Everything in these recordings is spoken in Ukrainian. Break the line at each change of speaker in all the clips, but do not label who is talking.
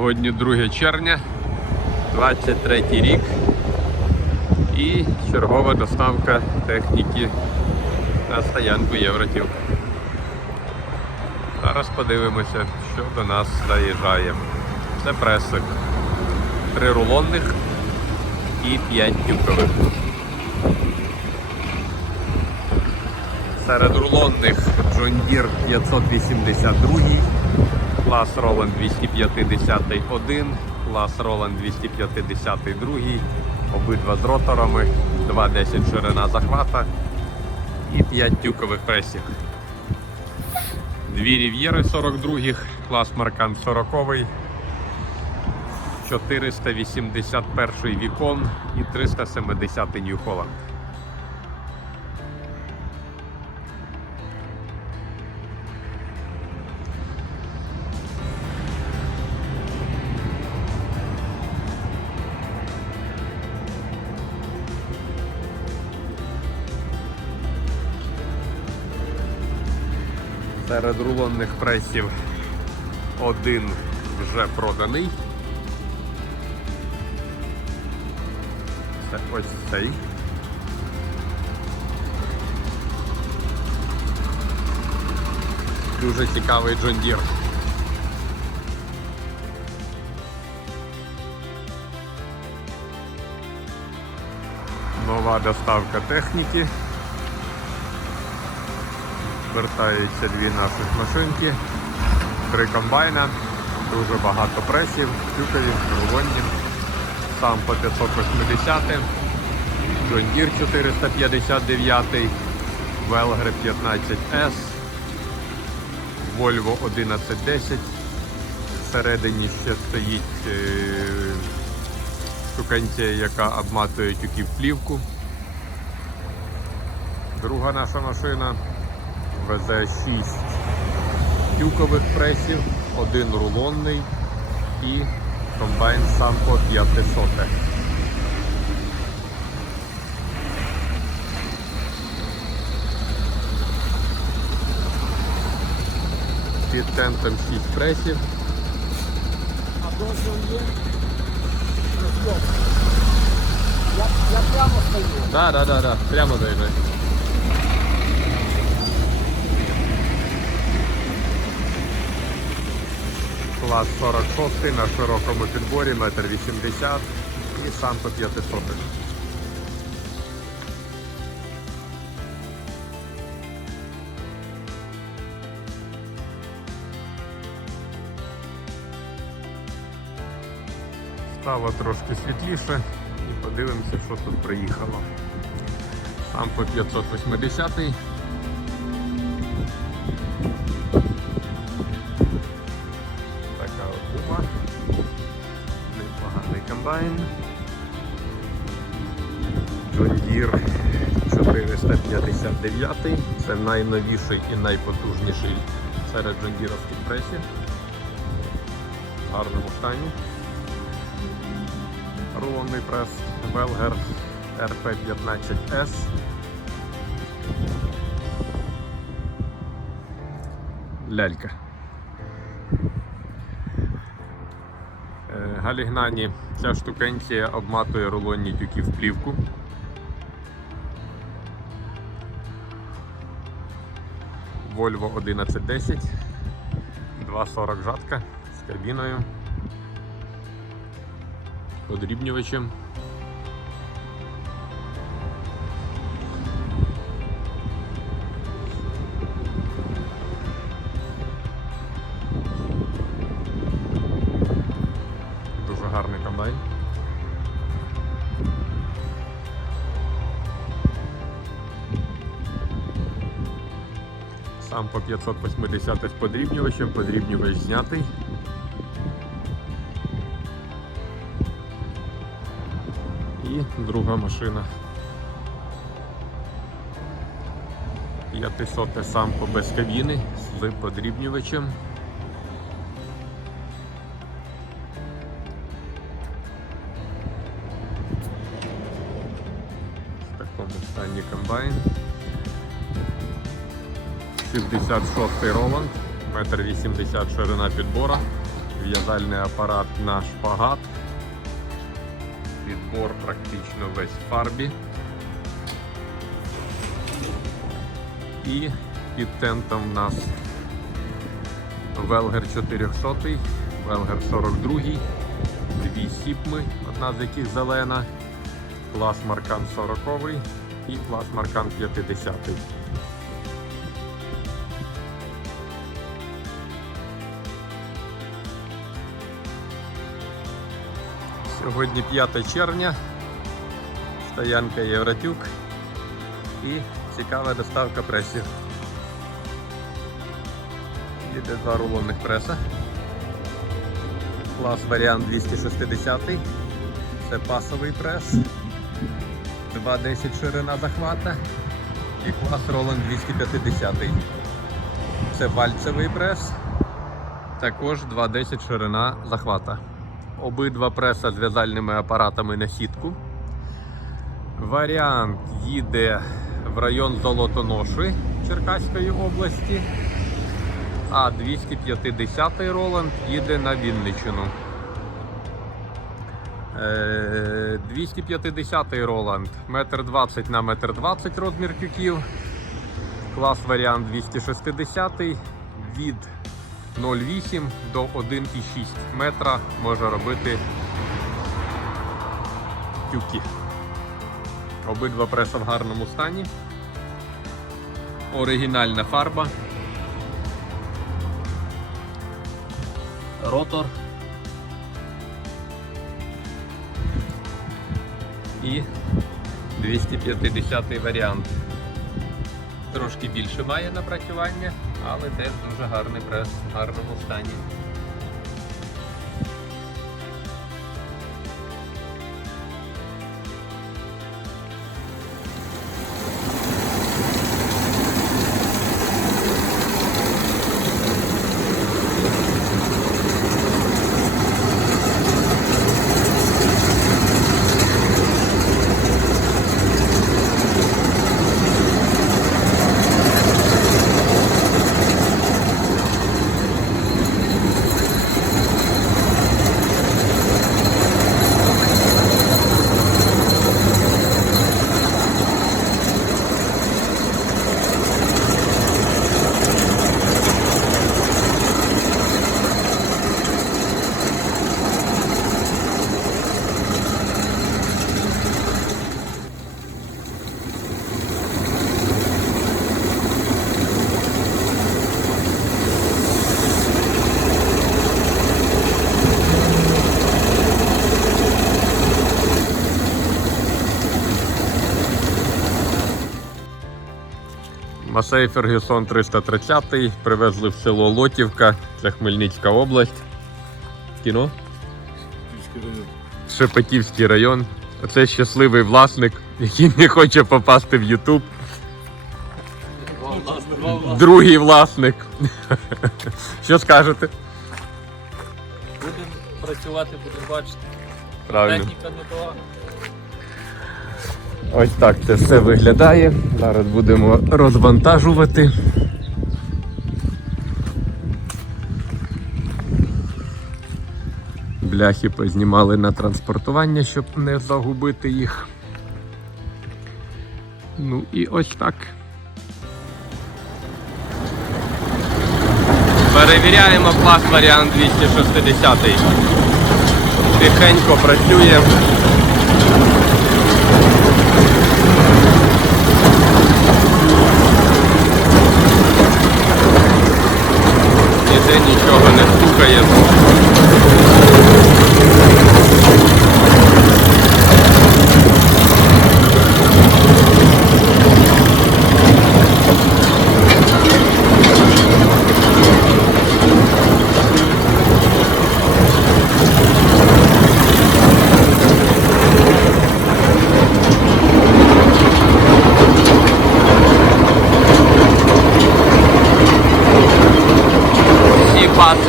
Сьогодні 2 червня, 23 рік і чергова доставка техніки на стоянку Євротів. Зараз подивимося, що до нас заїжджає. Це пресик. Три рулонних і 5 тюкових. Серед рулонних John Deere 582, клас Roland 251, клас Roland 252, обидва з роторами, 2,10 ширина захвата і 5 тюкових пресів. Дві рів'єри 42, клас Маркан 40, 481 вікон і 370 New Серед рулонних пресів один вже проданий. Це ось цей. Дуже цікавий John Deere. Нова доставка техніки. Вертаються дві наших машинки, три комбайна, дуже багато пресів, тюкові, рулонні, сам по 580, John Deere 459, Велгре 15S, Volvo 1110. Всередині ще стоїть е, штуканція, яка обматує тюки в плівку. Друга наша машина везе 6 тюкових пресів, один рулонний і комбайн сам по 500. Під тентом 6 пресів.
А дозвіл є? Я, я прямо стою.
Да, да, да, да. Прямо доїжджай. Клас 46 на широкому підборі, метр 80 і сам по 500. Стало трошки світліше і подивимося, що тут приїхало. Сам по 580. Комбайн. John Deere 459. Це найновіший і найпотужніший серед Deere'овських пресів. В гарному стані. Рулонний прес Belger RP15S. Лялька. Галігнані ця штукенція обматує рулонні тюки в плівку. Volvo 1110, 240 жатка з кабіною, подрібнювачем. Гарний комбайн. Сам по 580 з подрібнювачем, подрібнювач знятий. І друга машина. 500 сам по без кабіни з подрібнювачем. Стані комбайн. 66-й Роланд, метр 80 ширина підбора. в'язальний апарат на шпагат. Підбор практично весь в фарбі. І під тентом в нас Велгер 400, Велгер 42, дві сіпми, одна з яких зелена, клас Маркан 40 і клас Маркан 50. Сьогодні 5 червня, стоянка Євротюк і цікава доставка пресів. Їде два рулонних преса. Клас варіант 260. Це пасовий прес. 2.10 ширина захвата. І клас Roland 250. Це вальцевий прес. Також 2.10 ширина захвата. Обидва преса з в'язальними апаратами на сітку. Варіант їде в район Золотоноші Черкаської області. А 250 Роланд їде на Вінниччину. Е, 250 Роланд 1,20 на 1,20 розмір тюків. Клас варіант 260 від 0,8 до 1,6 метра може робити тюки. Обидва преса в гарному стані. Оригінальна фарба. Ротор. І 250 варіант. Трошки більше має напрацювання, але теж дуже гарний прес в гарному стані. Масей Фергюсон 330 привезли в село Лотівка, це Хмельницька область. Кіно? Шепетівський район. Оце щасливий власник, який не хоче попасти в Ютуб. Другий власник. Що скажете?
Будемо працювати, будемо бачити.
Правильно.
Техніка непогана.
Ось так це все виглядає. Зараз будемо розвантажувати. Бляхи познімали на транспортування, щоб не загубити їх. Ну і ось так. Перевіряємо клас варіант 260. Тихенько працює.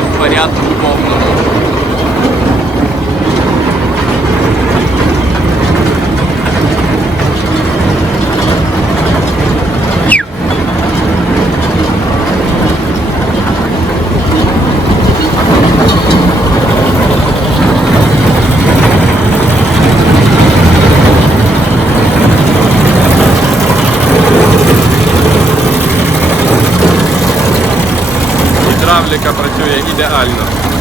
В порядку повному. Гідравліка працює ідеально.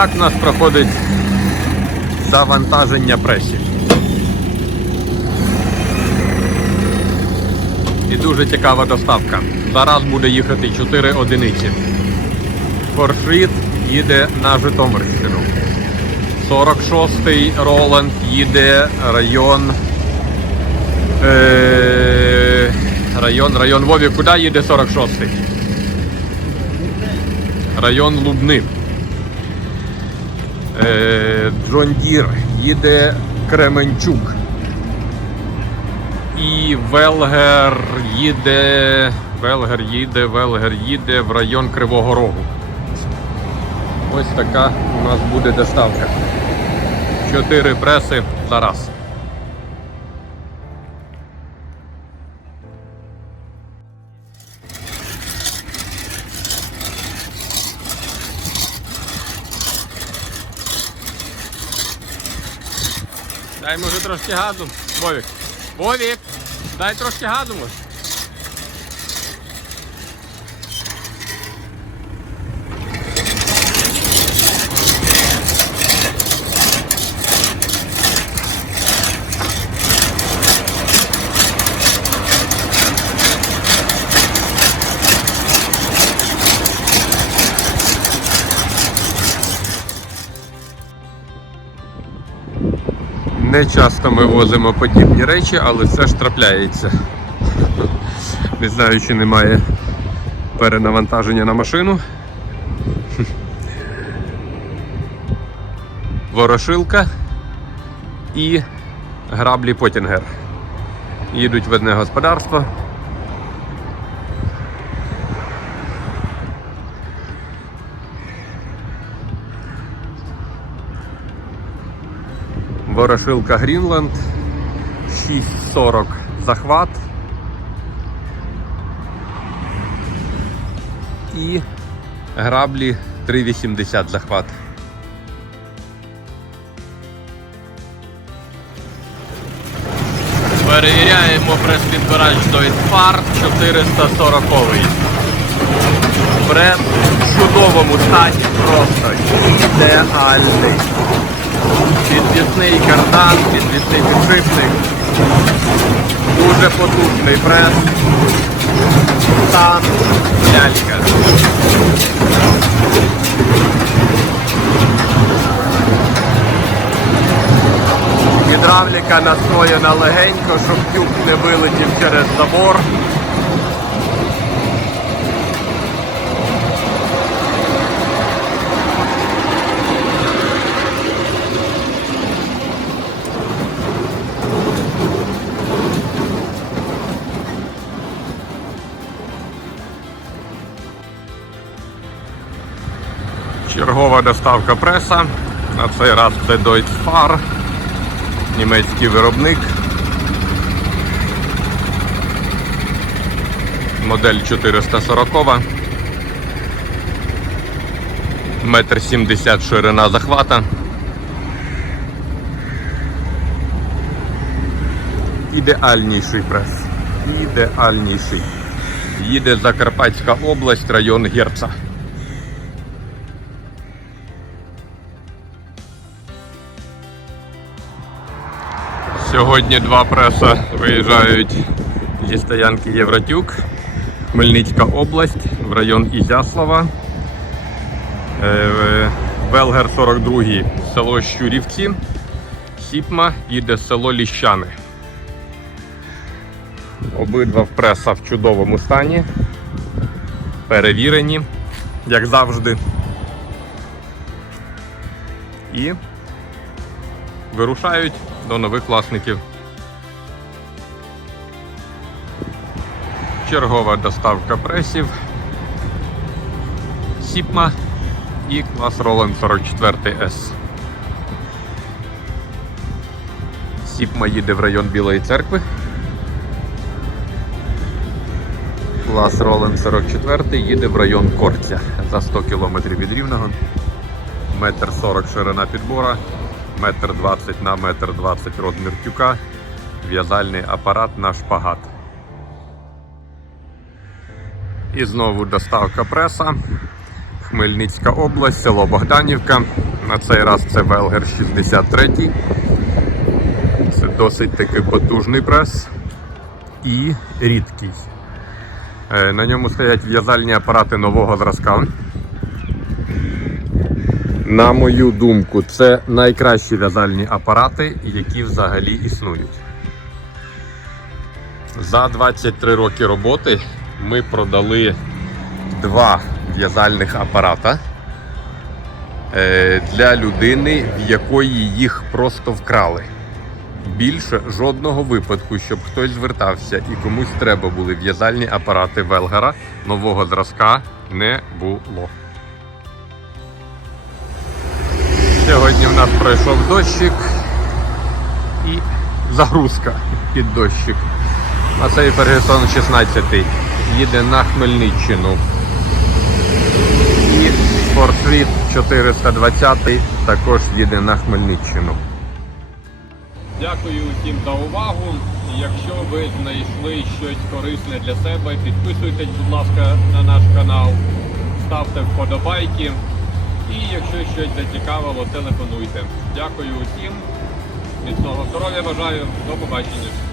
Так у нас проходить завантаження пресів. І дуже цікава доставка. Зараз буде їхати 4 одиниці. Форшвіт їде на Житомирщину. 46-й Роланд їде район. Е, район, район Вові. Куди їде 46-й? Район Лубни. Е, Джон Дір їде Кременчук. І Велгер їде. Велгер їде, Велгер їде в район Кривого Рогу. Ось така у нас буде доставка. Чотири преси за раз. Трошки газу. Вовік. Вовік! Дай трошки газу може. Не часто ми возимо подібні речі, але все ж трапляється. Не знаю, чи немає перенавантаження на машину. Ворошилка і граблі Потінгер. Їдуть в одне господарство. Ворошилка Грінланд 6.40 захват. І граблі 3,80 захват. Перевіряємо прес-відбирач Deutz 440 Бред в чудовому стані просто ідеальний. Підвісний кардан, підвісний підшипник. Дуже потужний прес. Стан лялька. Гідравліка настроєна легенько, щоб тюк не вилетів через забор. Чергова доставка преса. На цей раз це Deutz Fahr, німецький виробник. Модель 440. Метр 70 ширина захвата. Ідеальніший прес. Ідеальніший. Їде Закарпатська область, район Герца. Сьогодні два преса виїжджають зі стоянки Євротюк, Хмельницька область, в район Ізяслава. Е, Велгер 42, село Щурівці. Сіпма їде село Ліщани. Обидва преса в чудовому стані. Перевірені, як завжди. І вирушають до нових власників. Чергова доставка пресів. Сіпма і клас Roland 44S. Сіпма їде в район Білої церкви. Клас Roland 44 їде в район Корця за 100 км від Рівного. Метр 40 ширина підбора, метр 20 на метр 20 розмір тюка, в'язальний апарат на шпагат. І знову доставка преса. Хмельницька область, село Богданівка. На цей раз це Велгер 63. Це досить таки потужний прес і рідкий. Е, На ньому стоять в'язальні апарати нового зразка. На мою думку, це найкращі в'язальні апарати, які взагалі існують. За 23 роки роботи ми продали два в'язальних апарата е, для людини, в якої їх просто вкрали. Більше жодного випадку, щоб хтось звертався і комусь треба були в'язальні апарати Велгера нового зразка не було. Сьогодні в нас пройшов дощик і загрузка під дощик. А цей Фергюсон 16 їде на Хмельниччину. І Форсвіт 420 також їде на Хмельниччину. Дякую усім за увагу. Якщо ви знайшли щось корисне для себе, підписуйтесь, будь ласка, на наш канал, ставте вподобайки. І якщо щось зацікавило, телефонуйте. Дякую усім. Міцного здоров'я бажаю. До побачення.